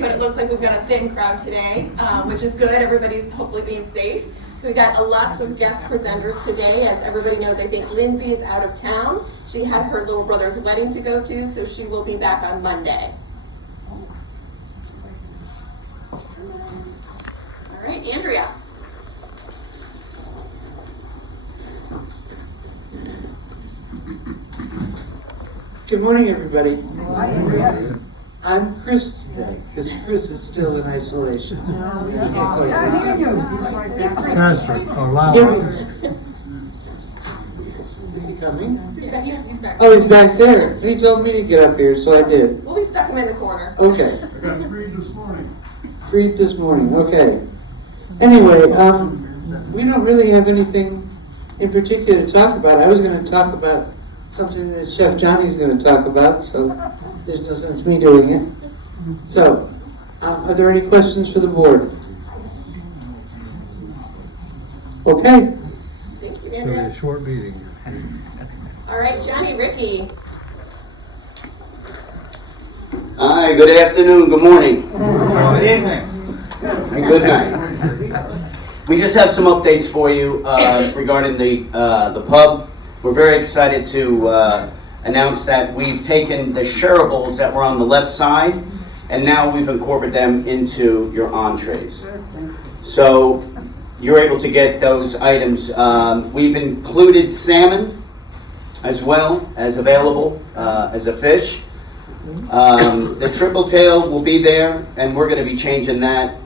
but it looks like we've got a thin crowd today, which is good. Everybody's hopefully being safe. So we got lots of guest presenters today. As everybody knows, I think Lindsay is out of town. She had her little brother's wedding to go to, so she will be back on Monday. All right, Andrea. Good morning, everybody. I'm Chris today, because Chris is still in isolation. Is he coming? He's back. Oh, he's back there. He told me to get up here, so I did. Well, we stuck him in the corner. Okay. I got freed this morning. Freed this morning, okay. Anyway, we don't really have anything in particular to talk about. I was going to talk about something that Chef Johnny's going to talk about, so there's no sense me doing it. So, are there any questions for the board? Okay. Thank you, It'll be Andrea. a short meeting. All right, Johnny, Ricky. Hi, good afternoon, good morning. Good evening. And good night. We just have some updates for you regarding the pub. We're very excited to announce that we've taken the shareables that were on the left side and now we've incorporated them into your entrees. So you're able to get those items. We've included salmon as well as available as a fish. The triple tail will be there, and we're going to be changing that,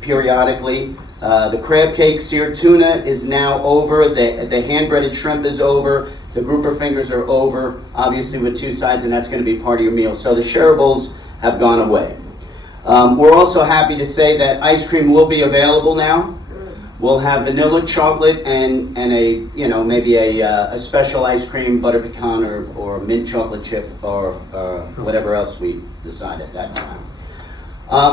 periodically. The crab cake seared tuna is now over. The hand-breaded shrimp is over. The grouper fingers are over, obviously with two sides, and that's going to be part of your meal. So the shareables have gone away. We're also happy to say that ice cream will be available now. We'll have vanilla, chocolate, and a maybe a special ice cream, butter pecan or mint chocolate chip or whatever else we decide at that time.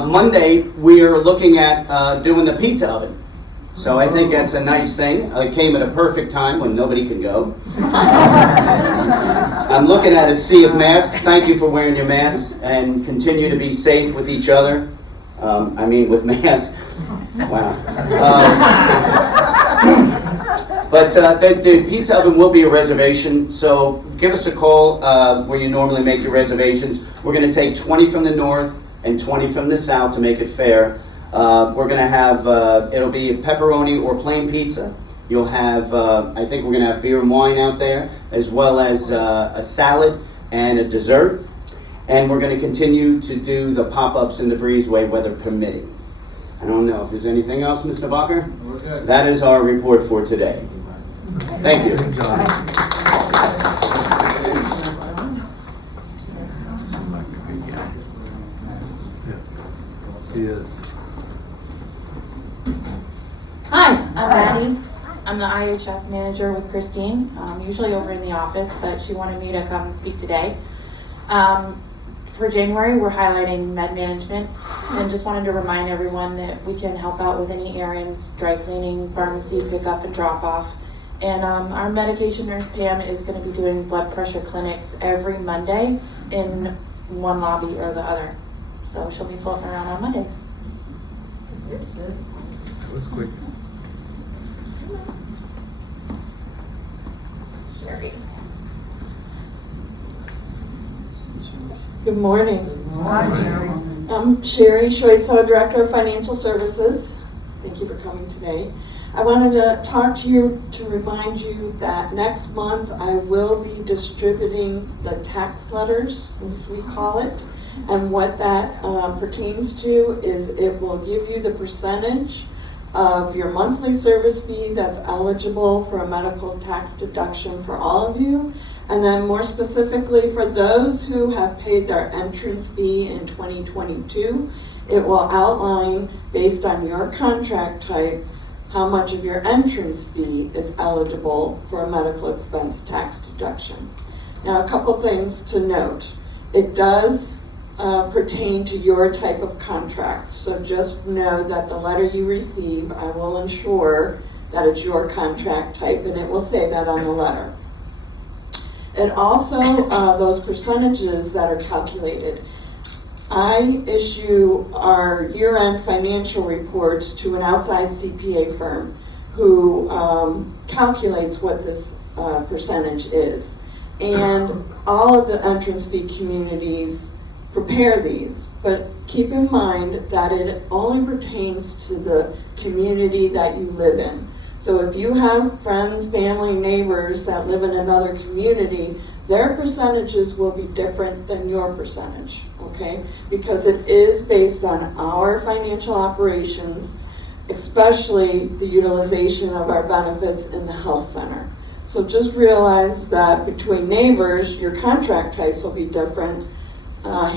Monday we are looking at doing the pizza oven. So I think that's a nice thing. It came at a perfect time when nobody can go. I'm looking at a sea of masks. Thank you for wearing your masks and continue to be safe with each other. With masks. Wow. But the pizza oven will be a reservation, so give us a call where you normally make your reservations. We're going to take 20 from the north and 20 from the south to make it fair. We're going to have, it'll be a pepperoni or plain pizza. You'll have, I think we're going to have beer and wine out there, as well as a salad and a dessert. And we're going to continue to do the pop-ups in the breezeway, weather permitting. I don't know if there's anything else, Mr. Bacher? Okay. That is our report for today. Thank you. Good job. Yeah, he is. Hi, I'm Maddie. I'm the IHS manager with Christine. Usually over in the office, but she wanted me to come and speak today. For January, we're highlighting med management, and just wanted to remind everyone that we can help out with any errands, dry cleaning, pharmacy pickup and drop off. And our medication nurse Pam is going to be doing blood pressure clinics every Monday in one lobby or the other. So she'll be floating around on Mondays. That was quick. Sherry. Good morning. I'm Sherry Schweitzer, Director of Financial Services. Thank you for coming today. I wanted to talk to you to remind you that next month I will be distributing the tax letters, as we call it. And what that pertains to is it will give you the percentage of your monthly service fee that's eligible for a medical tax deduction for all of you. And then more specifically for those who have paid their entrance fee in 2022, it will outline based on your contract type how much of your entrance fee is eligible for a medical expense tax deduction. Now, a couple things to note. It does pertain to your type of contract. So just know that the letter you receive, I will ensure that it's your contract type, and it will say that on the letter. It also, those percentages that are calculated, I issue our year-end financial reports to an outside CPA firm who calculates what this percentage is. And all of the entrance fee communities prepare these, but keep in mind that it only pertains to the community that you live in. So if you have friends, family, neighbors that live in another community, their percentages will be different than your percentage, okay? Because it is based on our financial operations, especially the utilization of our benefits in the health center. So just realize that between neighbors, your contract types will be different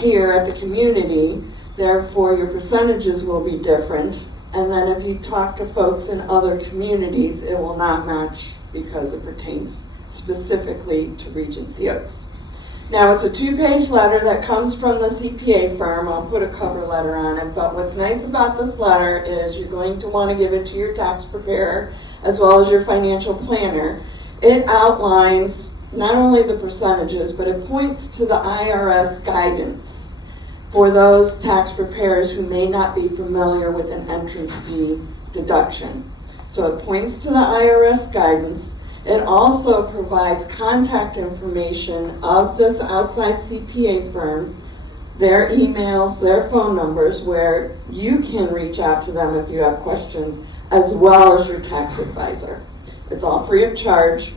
here at the community, therefore your percentages will be different. And then if you talk to folks in other communities, it will not match because it pertains specifically to Regency Oaks. Now, it's a 2-page letter that comes from the CPA firm. I'll put a cover letter on it, but what's nice about this letter is you're going to want to give it to your tax preparer as well as your financial planner. It outlines not only the percentages, but it points to the IRS guidance for those tax preparers who may not be familiar with an entrance fee deduction. So it points to the IRS guidance. It also provides contact information of this outside CPA firm, their emails, their phone numbers, where you can reach out to them if you have questions, as well as your tax advisor. It's all free of charge.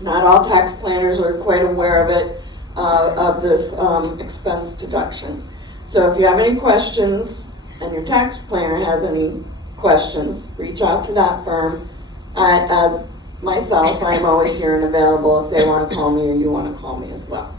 Not all tax planners are quite aware of it, of this expense deduction. So if you have any questions and your tax planner has any questions, reach out to that firm. As myself, I'm always here and available if they want to call me or you want to call me as well.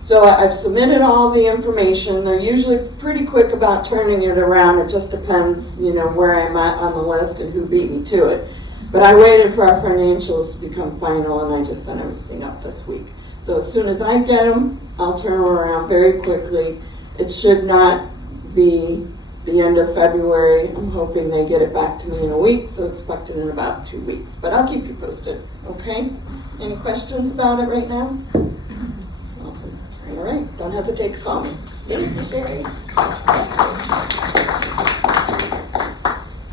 So I've submitted all the information. They're usually pretty quick about turning it around. It just depends, where I'm at on the list and who beat me to it. But I waited for our financials to become final, and I just sent everything up this week. So as soon as I get them, I'll turn them around very quickly. It should not be the end of February. I'm hoping they get it back to me in a week, so expect it in about 2 weeks. But I'll keep you posted, okay? Any questions about it right now? Awesome. All right, don't hesitate to call me. Thanks, Sherry.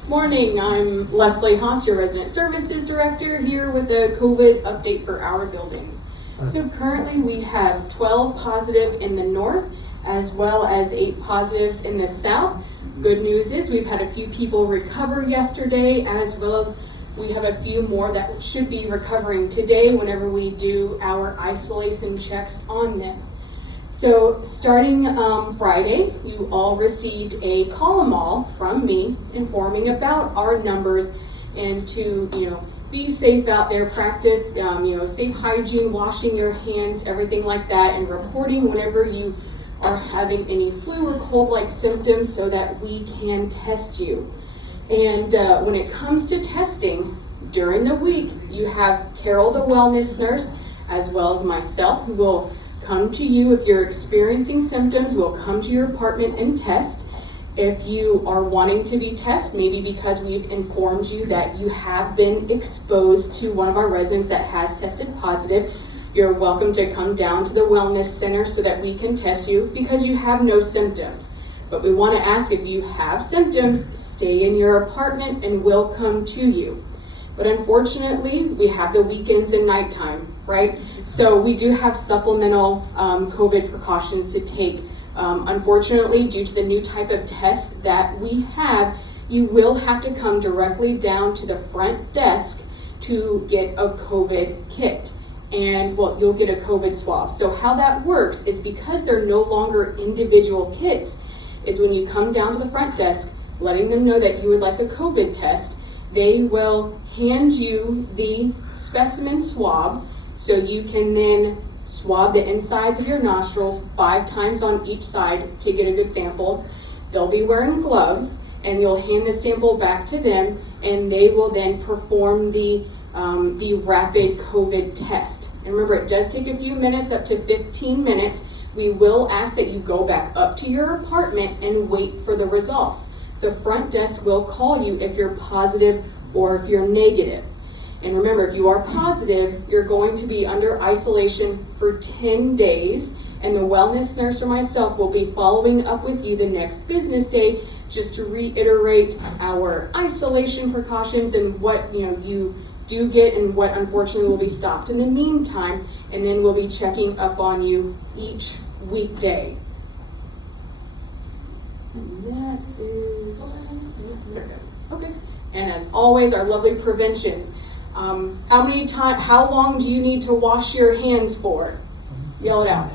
Morning, I'm Leslie Haas, your Resident Services Director, here with a COVID update for our buildings. So currently we have 12 positive in the north, as well as 8 positives in the south. Good news is we've had a few people recover yesterday, as well as we have a few more that should be recovering today whenever we do our isolation checks on them. So starting Friday, you all received a call-em-all from me informing about our numbers and to, be safe out there, practice, safe hygiene, washing your hands, everything like that, and reporting whenever you are having any flu or cold-like symptoms so that we can test you. And when it comes to testing, during the week, you have Carol, the wellness nurse, as well as myself, who will come to you if you're experiencing symptoms. We'll come to your apartment and test. If you are wanting to be tested, maybe because we've informed you that you have been exposed to one of our residents that has tested positive, you're welcome to come down to the wellness center so that we can test you because you have no symptoms. But we want to ask, if you have symptoms, stay in your apartment and we'll come to you. But unfortunately, we have the weekends and nighttime, right? So we do have supplemental COVID precautions to take. Unfortunately, due to the new type of test that we have, you will have to come directly down to the front desk to get a COVID kit. And you'll get a COVID swab. So how that works is because they're no longer individual kits, is when you come down to the front desk, letting them know that you would like a COVID test, they will hand you the specimen swab so you can then swab the insides of your nostrils 5 times on each side to get a good sample. They'll be wearing gloves and you'll hand the sample back to them and they will then perform the rapid COVID test. And remember, it does take a few minutes, up to 15 minutes. We will ask that you go back up to your apartment and wait for the results. The front desk will call you if you're positive or if you're negative. And remember, if you are positive, you're going to be under isolation for 10 days. and the wellness nurse or myself will be following up with you the next business day just to reiterate our isolation precautions and what you do get and what unfortunately will be stopped in the meantime, and then we'll be checking up on you each weekday. And that is okay. And as always, our lovely preventions. How long do you need to wash your hands for? Yell it out.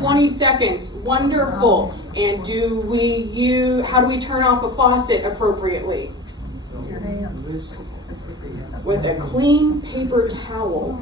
20 seconds. Wonderful. And how do we turn off a faucet appropriately? With a clean paper towel.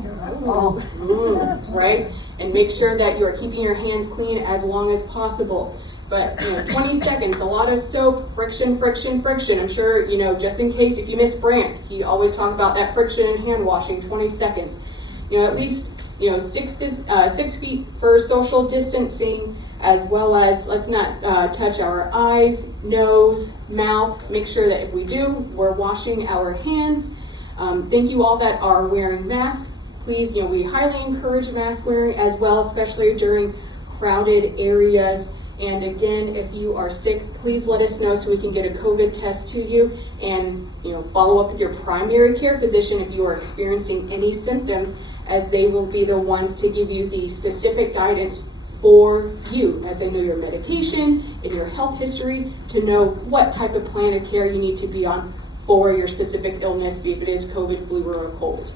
Right? And make sure that you are keeping your hands clean as long as possible. But 20 seconds, a lot of soap, friction. I'm sure, just in case if you miss Brant, he always talk about that friction and hand washing, 20 seconds. At least 6 feet for social distancing, as well as let's not touch our eyes, nose, mouth. Make sure that if we do, we're washing our hands. Thank you all that are wearing masks. Please, we highly encourage mask wearing as well, especially during crowded areas. And again, if you are sick, please let us know so we can get a COVID test to you, and follow up with your primary care physician if you are experiencing any symptoms, as they will be the ones to give you the specific guidance for you, as they know your medication and your health history, to know what type of plan of care you need to be on for your specific illness, be it is COVID, flu, or a cold.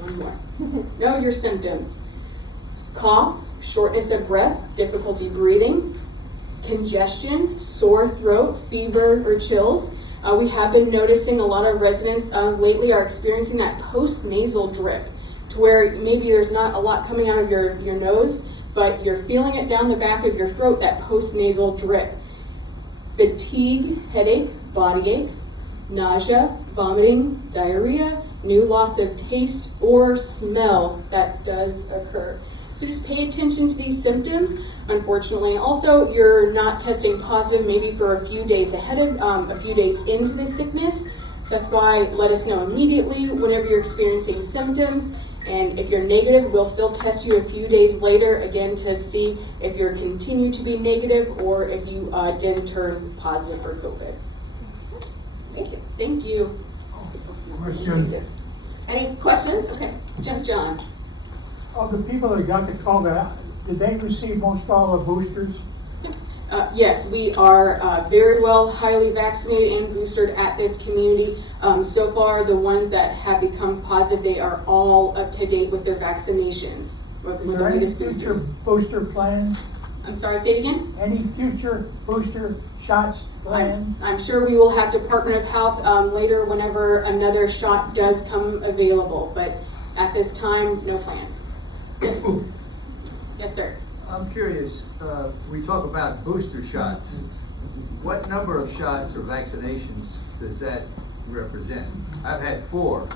One more. Know your symptoms. Cough, shortness of breath, difficulty breathing, congestion, sore throat, fever, or chills. We have been noticing a lot of residents lately are experiencing that post-nasal drip, to where maybe there's not a lot coming out of your nose, but you're feeling it down the back of your throat, that post-nasal drip. Fatigue, headache, body aches, nausea, vomiting, diarrhea, new loss of taste or smell that does occur. So just pay attention to these symptoms. Unfortunately, also, you're not testing positive maybe for a few days a few days into the sickness. So that's why let us know immediately whenever you're experiencing symptoms. And if you're negative, we'll still test you a few days later, again, to see if you're continue to be negative or if you didn't turn positive for COVID. Thank you. Thank you. Question, Any questions? Okay. Yes, John. of the people that got the COVID, did they receive most all the boosters? Yes, we are very well highly vaccinated and boosted at this community. So far, the ones that have become positive, they are all up to date with their vaccinations, with Is the there any latest future boosters. booster plans? I'm sorry, say it again? Any future booster shots planned? I'm sure we will have Department of Health later whenever another shot does come available, but at this time, no plans. Yes. Yes, sir. I'm curious, we talk about booster shots. What number of shots or vaccinations does that represent? I've had 4.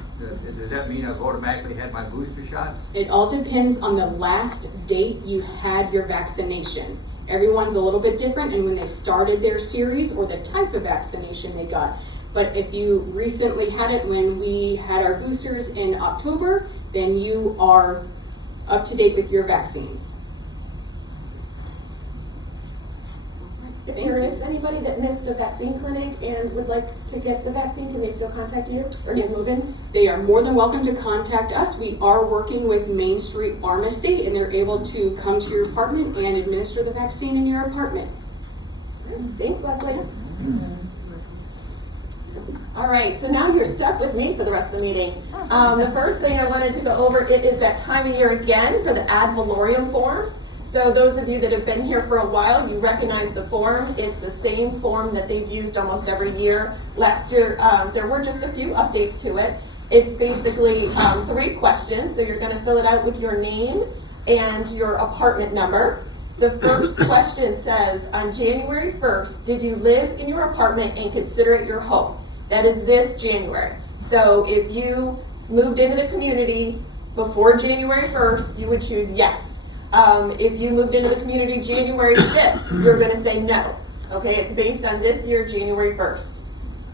Does that mean I've automatically had my booster shots? It all depends on the last date you had your vaccination. Everyone's a little bit different in when they started their series or the type of vaccination they got. But if you recently had it when we had our boosters in October, then you are up to date with your vaccines. If Thank there you. is anybody that missed a vaccine clinic and would like to get the vaccine, can they still contact you or get move-ins? They are more than welcome to contact us. We are working with Main Street Pharmacy, and they're able to come to your apartment and administer the vaccine in your apartment. Thanks, Leslie. All right, so now you're stuck with me for the rest of the meeting. The first thing I wanted to go over, it is that time of year again for the ad valorem forms. So those of you that have been here for a while, you recognize the form. It's the same form that they've used almost every year. Last year, there were just a few updates to it. It's basically 3 questions, so you're gonna fill it out with your name and your apartment number. The first question says, on January 1st, did you live in your apartment and consider it your home? That is this January. So if you moved into the community before January 1st, you would choose yes. If you moved into the community January 5th, you're gonna say no. Okay, it's based on this year, January 1st.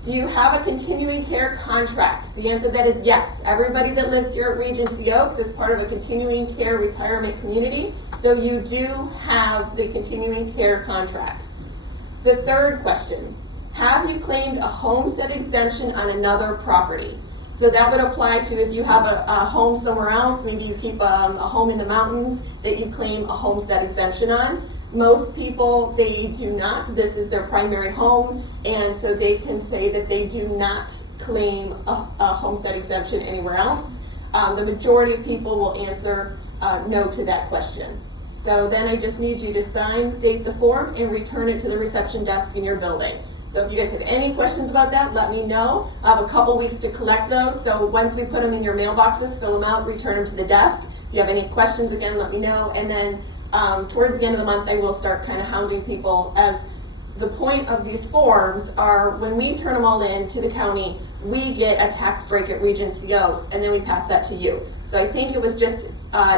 Do you have a continuing care contract? The answer to that is yes. Everybody that lives here at Regency Oaks is part of a continuing care retirement community, so you do have the continuing care contract. The third question, have you claimed a homestead exemption on another property? So that would apply to if you have a home somewhere else, maybe you keep a home in the mountains that you claim a homestead exemption on. Most people, they do not. This is their primary home, and so they can say that they do not claim a homestead exemption anywhere else. The majority of people will answer no to that question. So then I just need you to sign, date the form, and return it to the reception desk in your building. So if you guys have any questions about that, let me know. I have a couple weeks to collect those, so once we put them in your mailboxes, fill them out, return them to the desk. If you have any questions, again, let me know. And then towards the end of the month, I will start kind of hounding people, as the point of these forms are when we turn them all in to the county, we get a tax break at Regency Oaks, and then we pass that to you. So I think it was just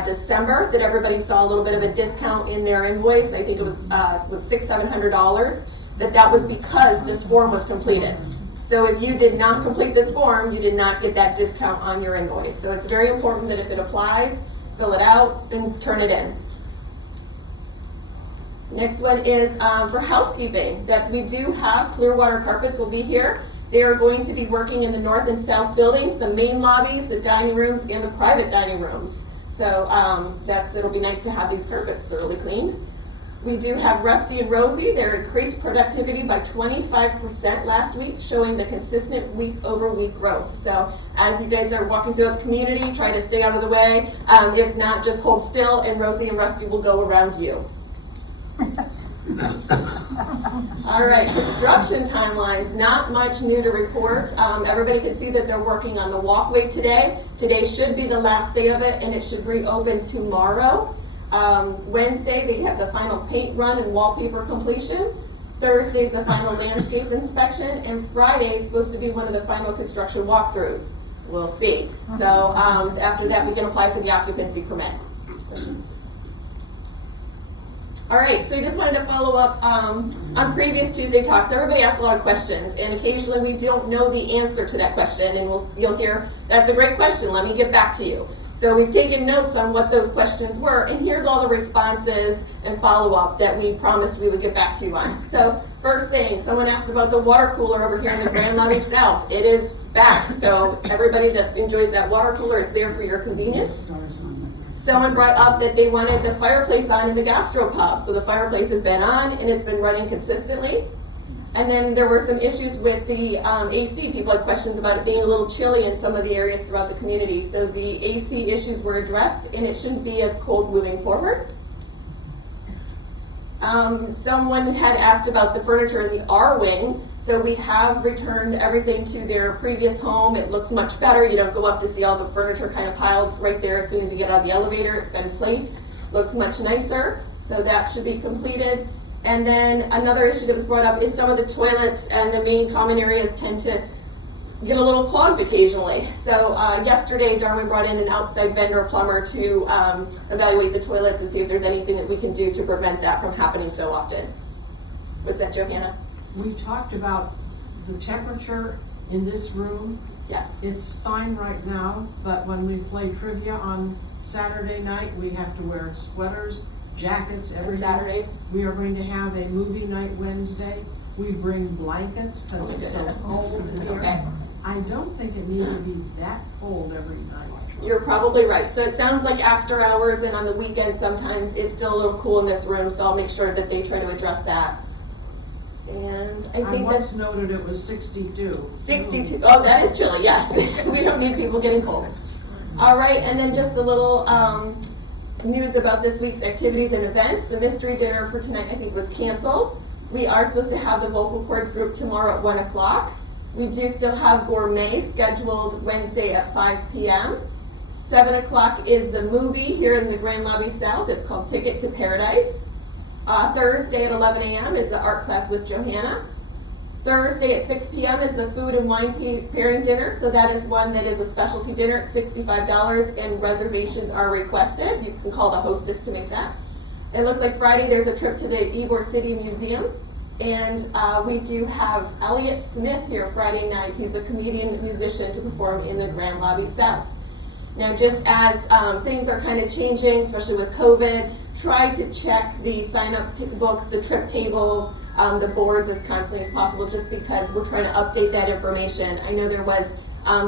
December that everybody saw a little bit of a discount in their invoice. I think it was $600-700. That was because this form was completed. So if you did not complete this form, you did not get that discount on your invoice. So it's very important that if it applies, fill it out and turn it in. Next one is for housekeeping. We do have Clearwater Carpets will be here. They are going to be working in the north and south buildings, the main lobbies, the dining rooms, and the private dining rooms. So it'll be nice to have these carpets thoroughly cleaned. We do have Rusty and Rosie. They increased productivity by 25% last week, showing the consistent week-over-week growth. So as you guys are walking throughout the community, try to stay out of the way. If not, just hold still, and Rosie and Rusty will go around you. All right, construction timelines, not much new to report. Everybody can see that they're working on the walkway today. Today should be the last day of it, and it should reopen tomorrow. Wednesday, they have the final paint run and wallpaper completion. Thursday is the final landscape inspection, and Friday is supposed to be one of the final construction walkthroughs. We'll see. So after that, we can apply for the occupancy permit. All right, so I just wanted to follow up on previous Tuesday talks. Everybody asked a lot of questions, and occasionally we don't know the answer to that question, and you'll hear, that's a great question, let me get back to you. So we've taken notes on what those questions were, and here's all the responses and follow-up that we promised we would get back to you on. So first thing, someone asked about the water cooler over here in the Grand Lobby South. It is back, so everybody that enjoys that water cooler, it's there for your convenience. Someone brought up that they wanted the fireplace on in the gastropub. So the fireplace has been on and it's been running consistently. And then there were some issues with the AC. People had questions about it being a little chilly in some of the areas throughout the community. So the AC issues were addressed, and it shouldn't be as cold moving forward. Someone had asked about the furniture in the R wing. So we have returned everything to their previous home. It looks much better. You don't go up to see all the furniture kind of piled right there as soon as you get out of the elevator. It's been placed. Looks much nicer. So that should be completed. And then another issue that was brought up is some of the toilets and the main common areas tend to get a little clogged occasionally. So yesterday, Darwin brought in an outside vendor plumber to evaluate the toilets and see if there's anything that we can do to prevent that from happening so often. What's that, Johanna? We talked about the temperature in this room. Yes. It's fine right now, but when we play trivia on Saturday night, we have to wear sweaters, jackets, everything. Saturdays. We are going to have a movie night Wednesday. We bring blankets because Oh my it's so goodness. cold in here. Okay. I don't think it needs to be that cold every night. You're probably right. So it sounds like after hours and on the weekends sometimes it's still a little cool in this room, so I'll make sure that they try to address that. And I think once that's noted it was 62. 62. Oh, that is chilly, yes. We don't need people getting cold. All right, and then just a little news about this week's activities and events. The mystery dinner for tonight, I think, was canceled. We are supposed to have the vocal cords group tomorrow at 1 o'clock. We do still have gourmet scheduled Wednesday at 5 p.m. 7 o'clock is the movie here in the Grand Lobby South. It's called Ticket to Paradise. Thursday at 11 a.m. is the art class with Johanna. Thursday at 6 p.m. is the food and wine pairing dinner. So that is one that is a specialty dinner at $65, and reservations are requested. You can call the hostess to make that. It looks like Friday there's a trip to the Ybor City Museum. And we do have Elliot Smith here Friday night. He's a comedian musician to perform in the Grand Lobby South. Now, just as things are kind of changing, especially with COVID, try to check the sign-up books, the trip tables, the boards as constantly as possible, just because we're trying to update that information. I know there was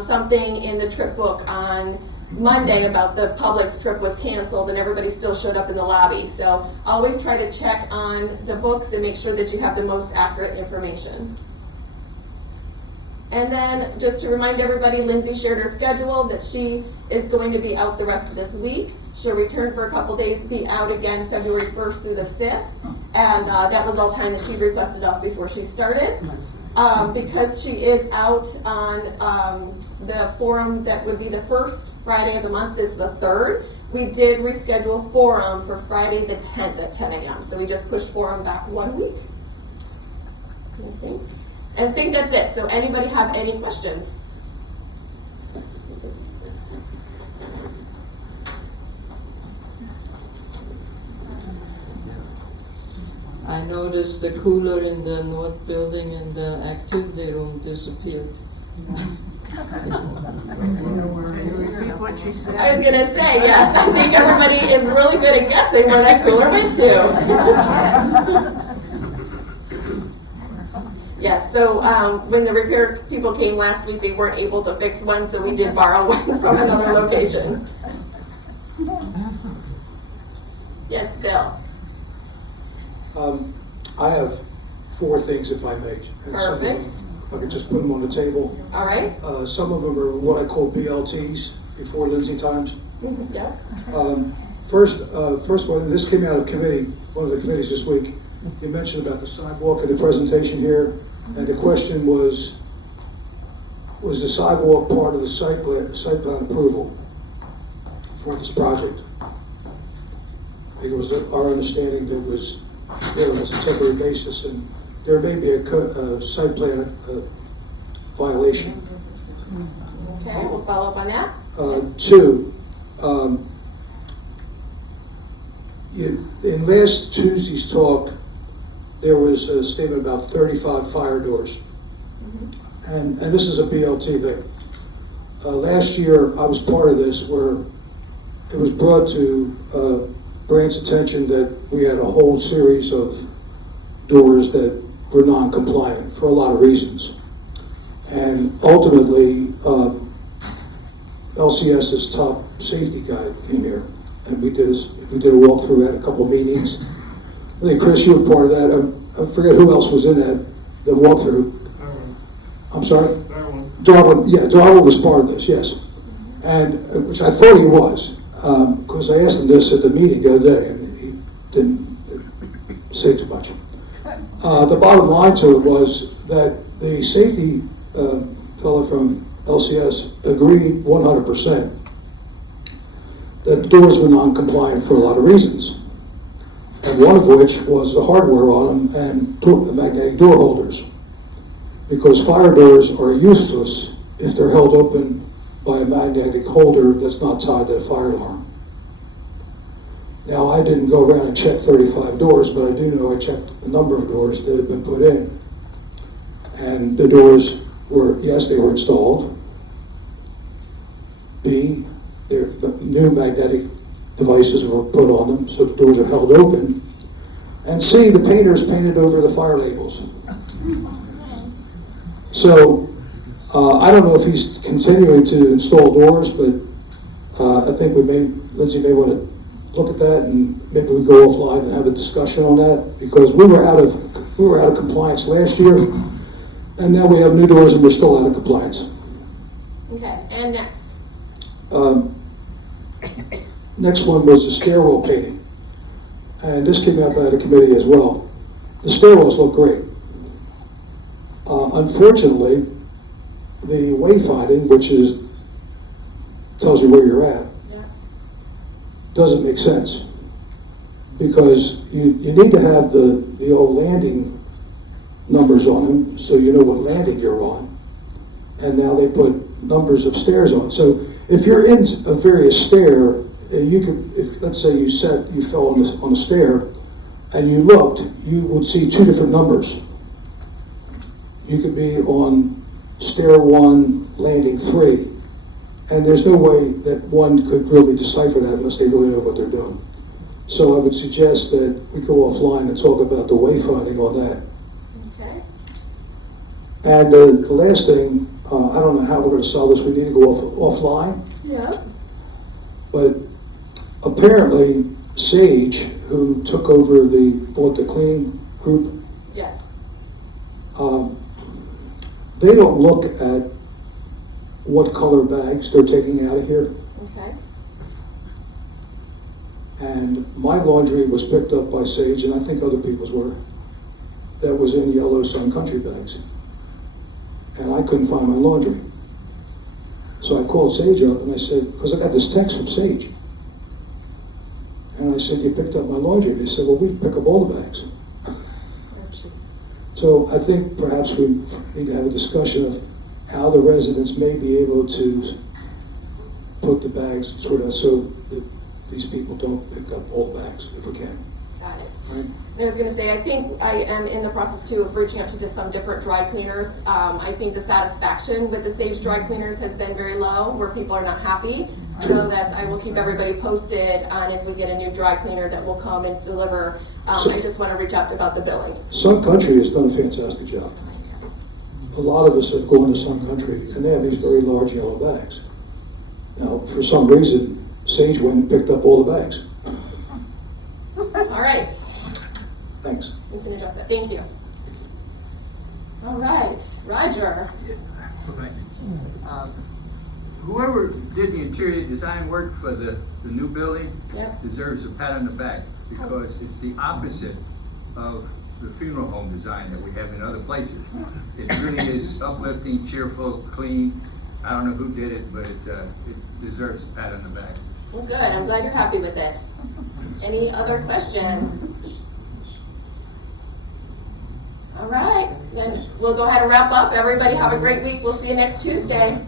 something in the trip book on Monday about the Publix trip was canceled and everybody still showed up in the lobby. So always try to check on the books and make sure that you have the most accurate information. And then just to remind everybody, Lindsay shared her schedule that she is going to be out the rest of this week. She'll return for a couple days, be out again February 1st through the 5th. And that was all time that she requested off before she started. Because she is out on the forum that would be the first Friday of the month is the 3rd. We did reschedule forum for Friday the 10th at 10 a.m. So we just pushed forum back 1 week. I think that's it. So anybody have any questions? I noticed the cooler in the north building and the activity room disappeared. I was gonna say, yes, I think everybody is really good at guessing where that cooler went to. Yes, so when the repair people came last week, they weren't able to fix one, so we did borrow one from another location. Yes, Bill. I have 4 things, if I may. And some of them, Perfect. if I could just put them on the table. All right. Some of them are what I call BLTs, before Lindsay times. Yeah. First of all, this came out of committee, one of the committees this week. You mentioned about the sidewalk in the presentation here, and the question was the sidewalk part of the site plan approval for this project? It was our understanding that it was there as a temporary basis, and there may be a site plan violation. Okay, we'll follow up on that. 2, in last Tuesday's talk, there was a statement about 35 fire doors. And this is a BLT thing. Last year, I was part of this where it was brought to Brandt's attention that we had a whole series of doors that were non-compliant for a lot of reasons. And ultimately, LCS's top safety guide came here, and we did a walkthrough, had a couple meetings. I think, Chris, you were part of that. I forget who else was in that walkthrough. I'm sorry? Darwin. Yeah, Darwin was part of this, yes. And, which I thought he was, because I asked him this at the meeting the other day, and he didn't say too much. The bottom line to it was that the safety fellow from LCS agreed 100% that the doors were non-compliant for a lot of reasons. And one of which was the hardware on them and the magnetic door holders. Because fire doors are useless if they're held open by a magnetic holder that's not tied to the fire alarm. Now, I didn't go around and check 35 doors, but I do know I checked a number of doors that had been put in. And the doors were, yes, they were installed. B, their new magnetic devices were put on them, so the doors are held open. And C, the painters painted over the fire labels. So, I don't know if he's continuing to install doors, but I think Lindsay may want to look at that, and maybe we go offline and have a discussion on that, because we were out of compliance last year, and now we have new doors and we're still out of compliance. Okay, and next. Next one was the stairwell painting, and this came out by the committee as well. The stairwells look great. Unfortunately, the wayfinding, which tells you where you're at, doesn't make sense, because you need to have the old landing numbers on them so you know what landing you're on, and now they put numbers of stairs on. So if you're in a various stair, you could, if let's say you fell on a stair, and you looked, you would see two different numbers. You could be on stair 1, landing 3, and there's no way that one could really decipher that unless they really know what they're doing. So I would suggest that we go offline and talk about the wayfinding on that. Okay. And the last thing, I don't know how we're going to solve this. We need to go offline. Yeah. But apparently, Sage, who took over bought the cleaning group, Yes. they don't look at what color bags they're taking out of here. Okay. And my laundry was picked up by Sage, and I think other people's were. That was in yellow Sun Country bags. And I couldn't find my laundry. So I called Sage up and I said, because I got this text from Sage. And I said, you picked up my laundry? They said, well, we pick up all the bags. So I think perhaps we need to have a discussion of how the residents may be able to put the bags sort of so that these people don't pick up all the bags if we can. Got it. Right? And I was going to say, I think I am in the process too of reaching out to just some different dry cleaners. I think the satisfaction with the Sage dry cleaners has been very low, where people are not happy. So that's, I will keep everybody posted on if we get a new dry cleaner that will come and deliver. I just want to reach out about the billing. Sun Country has done a fantastic job. A lot of us have gone to Sun Country, and they have these very large yellow bags. Now, for some reason, Sage went and picked up all the bags. All right. Thanks. We can address that. Thank you. All right, Roger. Whoever did the interior design work for the new building Yep. deserves a pat on the back, because it's the opposite of the funeral home design that we have in other places. It really is uplifting, cheerful, clean. I don't know who did it, but it deserves a pat on the back. Well, good. I'm glad you're happy with this. Any other questions? All right, then we'll go ahead and wrap up. Everybody have a great week. We'll see you next Tuesday.